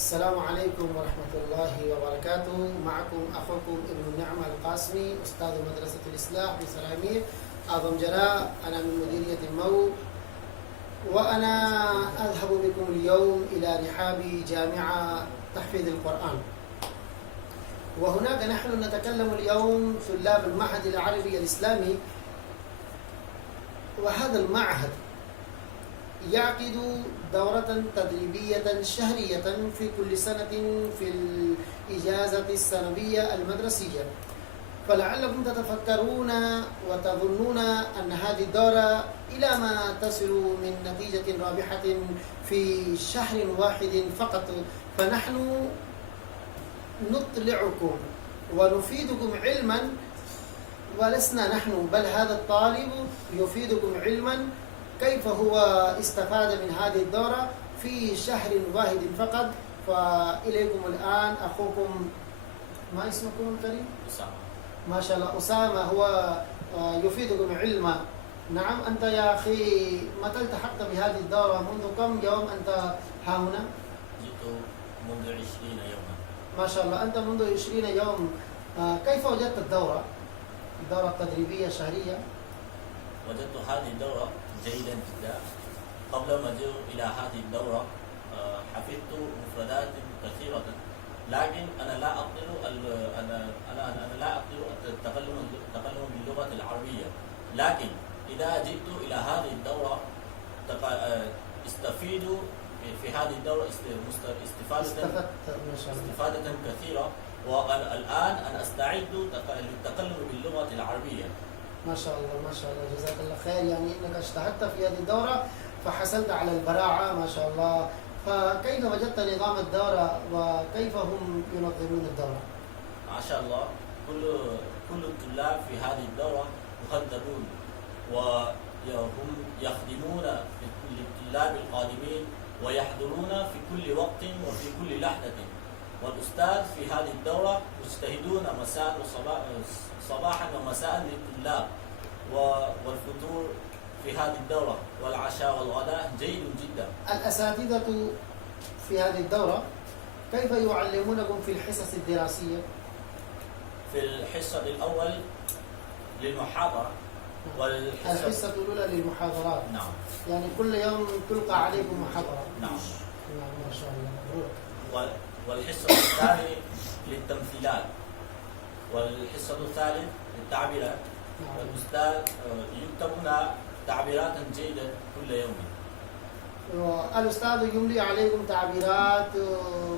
السلام عليكم ورحمة الله وبركاته. معكم أخوكم ابن النعمة القاسمي، أستاذ مدرسة الإصلاح بسلامير أعظم جلاء. أنا من مديرية المو، وأنا أذهب بكم اليوم إلى رحاب جامعة تحفيظ القرآن. وهناك نحن نتكلم اليوم طلاب المعهد العربي الإسلامي، وهذا المعهد يعقد دورة تدريبية شهرية في كل سنة في الإجازة السنوية المدرسية. فلعلكم تتفكرون وتظنون أن هذه الدورة إلى ما تصل من نتيجة رابحة في شهر واحد فقط، فنحن نطلعكم ونفيدكم علما، ولسنا نحن بل هذا الطالب يفيدكم علما كيف هو استفاد من هذه الدورة في شهر واحد فقط. فإليكم الآن أخوكم، ما اسمكم الكريم؟ أسامة. ما شاء الله أسامة، هو يفيدكم علما. نعم، أنت يا أخي متى التحقت بهذه الدورة؟ منذ كم يوم أنت ها هنا؟ جئت منذ 20 يوما. ما شاء الله، أنت منذ 20 يوم. كيف وجدت الدورة التدريبية الشهرية؟ وجدت هذه الدورة جيدا جدا. قبل ما أجي إلى هذه الدورة حفظت مفردات كثيرة، لكن أنا لا أقدر التكلم باللغة العربية. لكن إذا جئت إلى هذه الدورة استفيد في هذه الدورة استفادة كثيرة، والآن أنا أستعد للتكلم باللغة العربية. ما شاء الله ما شاء الله، جزاك الله خير. يعني انك اجتهدت في هذه الدورة فحصلت على البراعة، ما شاء الله. فكيف وجدت نظام الدورة وكيف هم ينظمون الدورة؟ ما شاء الله، كل الطلاب في هذه الدورة مهذبون، وهم يخدمون للطلاب القادمين ويحضرون في كل وقت وفي كل لحظة. والأستاذ في هذه الدورة مجتهدون صباحا ومساء للطلاب، والفطور في هذه الدورة والعشاء والغداء جيد جدا. الأساتذة في هذه الدورة كيف يعلمونكم في الحصص الدراسية؟ في الحصة الأول للمحاضرة، الحصة الأولى للمحاضرات. نعم. يعني كل يوم تلقى عليكم محاضرة. نعم. نعم ما شاء الله، مبروك. والحصة الثانية للتمثيلات، والحصة الثالث للتعبيرات. والأستاذ يكتبون تعبيرات جيدة كل يوم. الأستاذ يملي عليكم تعبيرات،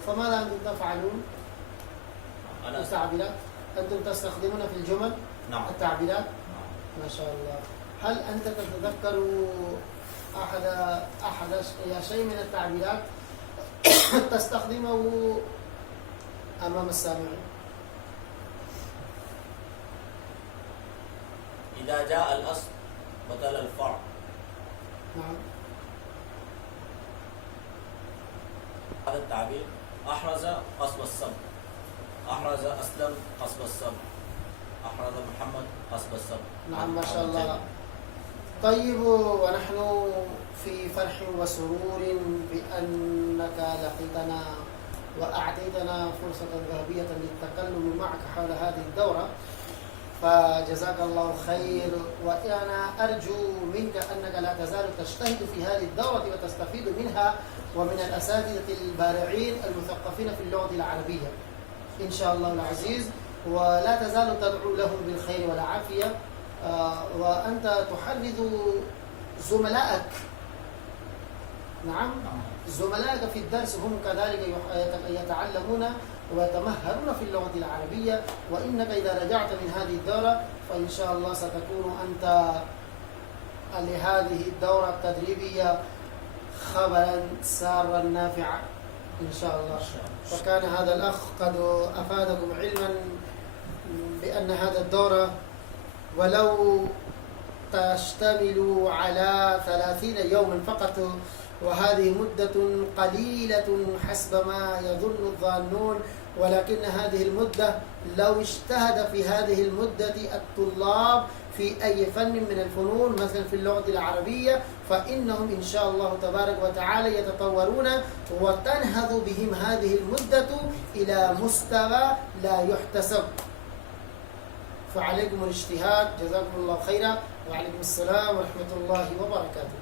فماذا أنتم تفعلون؟ التعبيرات أنتم تستخدمون في الجمل؟ نعم. التعبيرات؟ نعم. ما شاء الله. هل أنت تتذكر أحد شيء من التعبيرات تستخدمه أمام السامعين؟ إذا جاء الأصل بطل الفرع. نعم. هذا التعبير: أحرز قصب الصبر، أحرز أسلم قصب الصبر، أحرز محمد قصب الصبر. نعم ما شاء الله. طيب، ونحن في فرح وسرور بأنك لقيتنا وأعطيتنا فرصة ذهبية للتكلم معك حول هذه الدورة، فجزاك الله خير. وأنا أرجو منك أنك لا تزال تجتهد في هذه الدورة وتستفيد منها ومن الأساتذة البارعين المثقفين في اللغة العربية إن شاء الله العزيز، ولا تزال تدعو لهم بالخير والعافية. وأنت تحرض زملائك، نعم، زملائك في الدرس هم كذلك يتعلمون ويتمهرون في اللغة العربية. وإنك إذا رجعت من هذه الدورة فإن شاء الله ستكون أنت لهذه الدورة التدريبية خبرا سارا نافعا إن شاء الله. وكان هذا الأخ قد أفادكم علما بأن هذا الدورة ولو تشتمل على 30 يوما فقط، وهذه مدة قليلة حسب ما يظن الظانون، ولكن هذه المدة لو اجتهد في هذه المدة الطلاب في أي فن من الفنون، مثلا في اللغة العربية، فإنهم إن شاء الله تبارك وتعالى يتطورون وتنهض بهم هذه المدة إلى مستوى لا يحتسب. فعليكم الاجتهاد، جزاكم الله خيرا، وعليكم السلام ورحمة الله وبركاته.